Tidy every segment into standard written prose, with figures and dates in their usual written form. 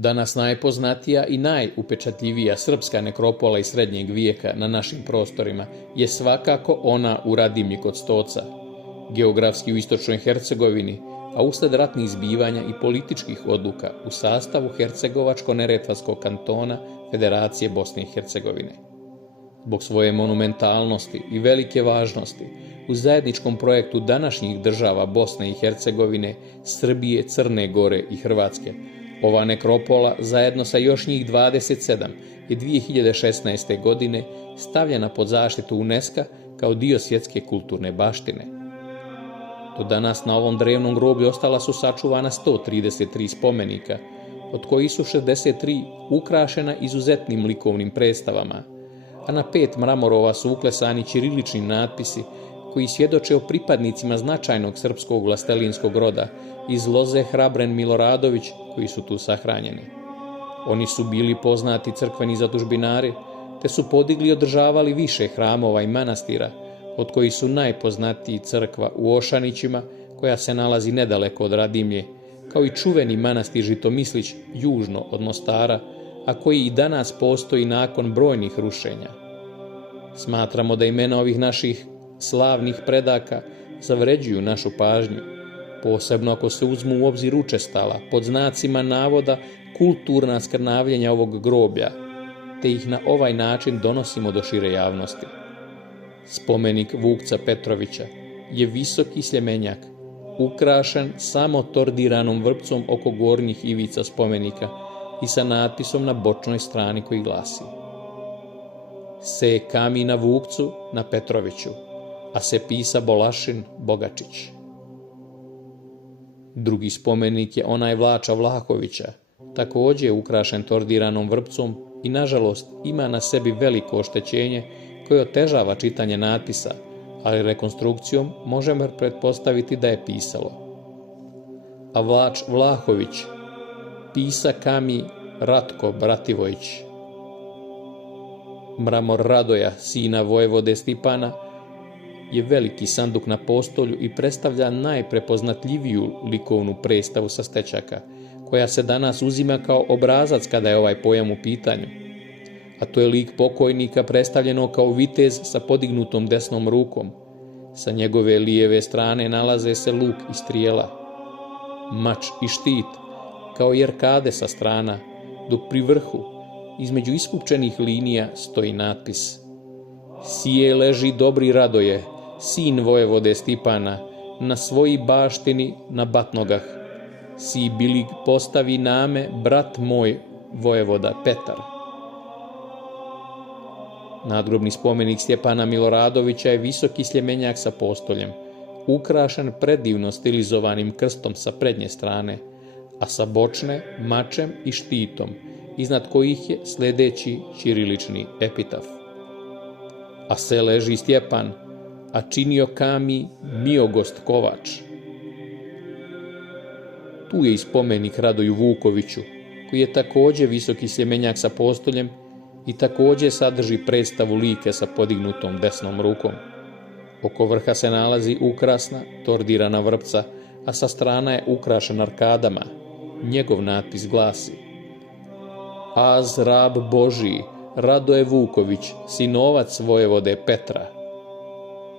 Danas najpoznatija i najupečatljivija srpska nekropola iz srednjeg vijeka na našim prostorima je svakako ona u Radimlji kod Stoca, geografski u istočnoj Hercegovini, a usled ratnih zbivanja i političkih odluka u sastavu Hercegovačko-neretvanskog kantona Federacije Bosne i Hercegovine. Zbog svoje monumentalnosti i velike važnosti u zajedničkom projektu današnjih država Bosne i Hercegovine, Srbije, Crne Gore i Hrvatske, ova nekropola zajedno sa još njih 27 je 2016. godine stavljena pod zaštitu UNESCO kao dio svjetske kulturne baštine. Do danas na ovom drevnom groblju ostala su sačuvana 133 spomenika, od kojih su 63 ukrašena izuzetnim likovnim predstavama, a na 5 mramorova su uklesani ćirilični natpisi koji svjedoče o pripadnicima značajnog srpskog vlastelinskog roda iz loze Hrabren Miloradović koji su tu sahranjeni. Oni su bili poznati crkveni zadužbinari, te su podigli i održavali više hramova i manastira, od kojih su najpoznatiji crkva u Ošanićima, koja se nalazi nedaleko od Radimlje, kao i čuveni manastir Žitomislić južno od Mostara, a koji i danas postoji nakon brojnih rušenja. Smatramo da imena ovih naših slavnih predaka zavređuju našu pažnju, posebno ako se uzmu u obzir učestala, pod znacima navoda, kulturna skrnavljenja ovog groblja, te ih na ovaj način donosimo do šire javnosti. Spomenik Vukca Petrovića je visoki sljemenjak, ukrašen samo tordiranom vrpcom oko gornjih ivica spomenika i sa natpisom na bočnoj strani koji glasi: Se kami na Vukcu na Petroviću, a se pisa Bolašin Bogačić. Drugi spomenik je onaj Vlača Vlahovića, također ukrašen tordiranom vrpcom i nažalost ima na sebi veliko oštećenje koje otežava čitanje natpisa, ali rekonstrukcijom možemo pretpostaviti da je pisalo: A Vlač Vlahović, pisa kami Ratko Brativojić. Mramor Radoja, sina vojvode Stipana, je veliki sanduk na postolju i predstavlja najprepoznatljiviju likovnu predstavu sa Stečaka, koja se danas uzima kao obrazac kada je ovaj pojam u pitanju. A to je lik pokojnika predstavljeno kao vitez sa podignutom desnom rukom. Sa njegove lijeve strane nalaze se luk i strijela, mač i štit, kao i arkade sa strana, dok pri vrhu, između iskupčenih linija, stoji natpis: Sije leži dobri Radoje, sin vojevode Stipana, na svoji baštini na Batnogah. Si bili postavi name brat moj vojevoda Petar. Nadgrobni spomenik Stjepana Miloradovića je visoki sljemenjak sa postoljem, ukrašen predivno stilizovanim krstom sa prednje strane, a sa bočne mačem i štitom, iznad kojih je sljedeći ćirilični epitaf: A se leži Stjepan, a činio kami Miogost Kovač. Tu je i spomenik Radoju Vukoviću, koji je također visoki sljemenjak sa postoljem i također sadrži predstavu like sa podignutom desnom rukom. Oko vrha se nalazi ukrasna, tordirana vrpca, a sa strana je ukrašen arkadama. Njegov natpis glasi: Az rab Božiji, Radoje Vuković, sinovac vojevode Petra.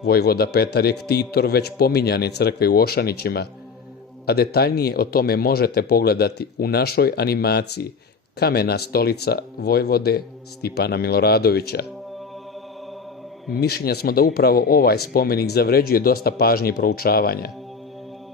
Vojvoda Petar je ktitor već pominjane crkve u Ošanićima, a detaljnije o tome možete pogledati u našoj animaciji Kamena stolica vojvode Stipana Miloradovića. Mišljenja smo da upravo ovaj spomenik zavređuje dosta pažnje i proučavanja.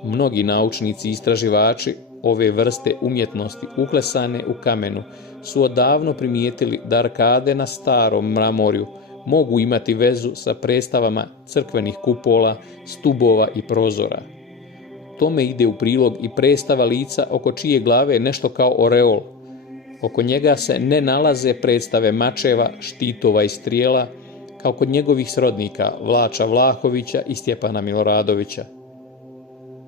Mnogi naučnici i istraživači ove vrste umjetnosti uklesane u kamenu su odavno primijetili da arkade na starom mramorju mogu imati vezu sa predstavama crkvenih kupola, stubova i prozora. Tome ide u prilog i predstava lica oko čije glave je nešto kao oreol. Oko njega se ne nalaze predstave mačeva, štitova i strijela, kao kod njegovih srodnika Vlača Vlahovića i Stjepana Miloradovića.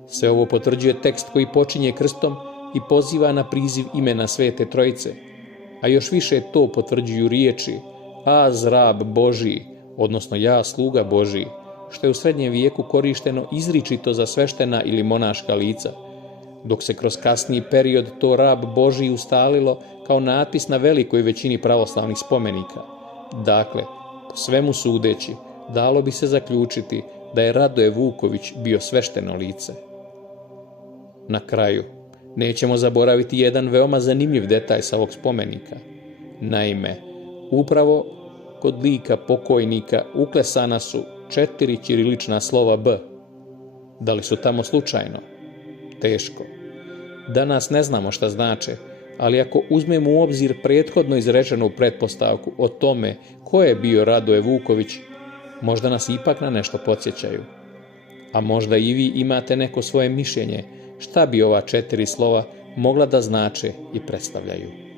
Sve ovo potvrđuje tekst koji počinje krstom i poziva na priziv imena Svete Trojice, a još više to potvrđuju riječi Az rab Božiji, odnosno ja sluga Božiji, što je u srednjem vijeku korišteno izričito za sveštena ili monaška lica, dok se kroz kasniji period to rab Božji ustalilo kao natpis na velikoj većini pravoslavnih spomenika. Dakle, po svemu sudeći, dalo bi se zaključiti da je Radoje Vuković bio svešteno lice. Na kraju, nećemo zaboraviti jedan veoma zanimljiv detalj sa ovog spomenika. Naime, upravo kod lika pokojnika uklesana su 4 ćirilična slova B. Da li su tamo slučajno? Teško. Danas ne znamo šta znače, ali ako uzmemo u obzir prethodno izrečenu pretpostavku o tome ko je bio Radoje Vuković, možda nas ipak na nešto podsjećaju. A možda i vi imate neko svoje mišljenje šta bi ova 4 slova mogla da znače i predstavljaju.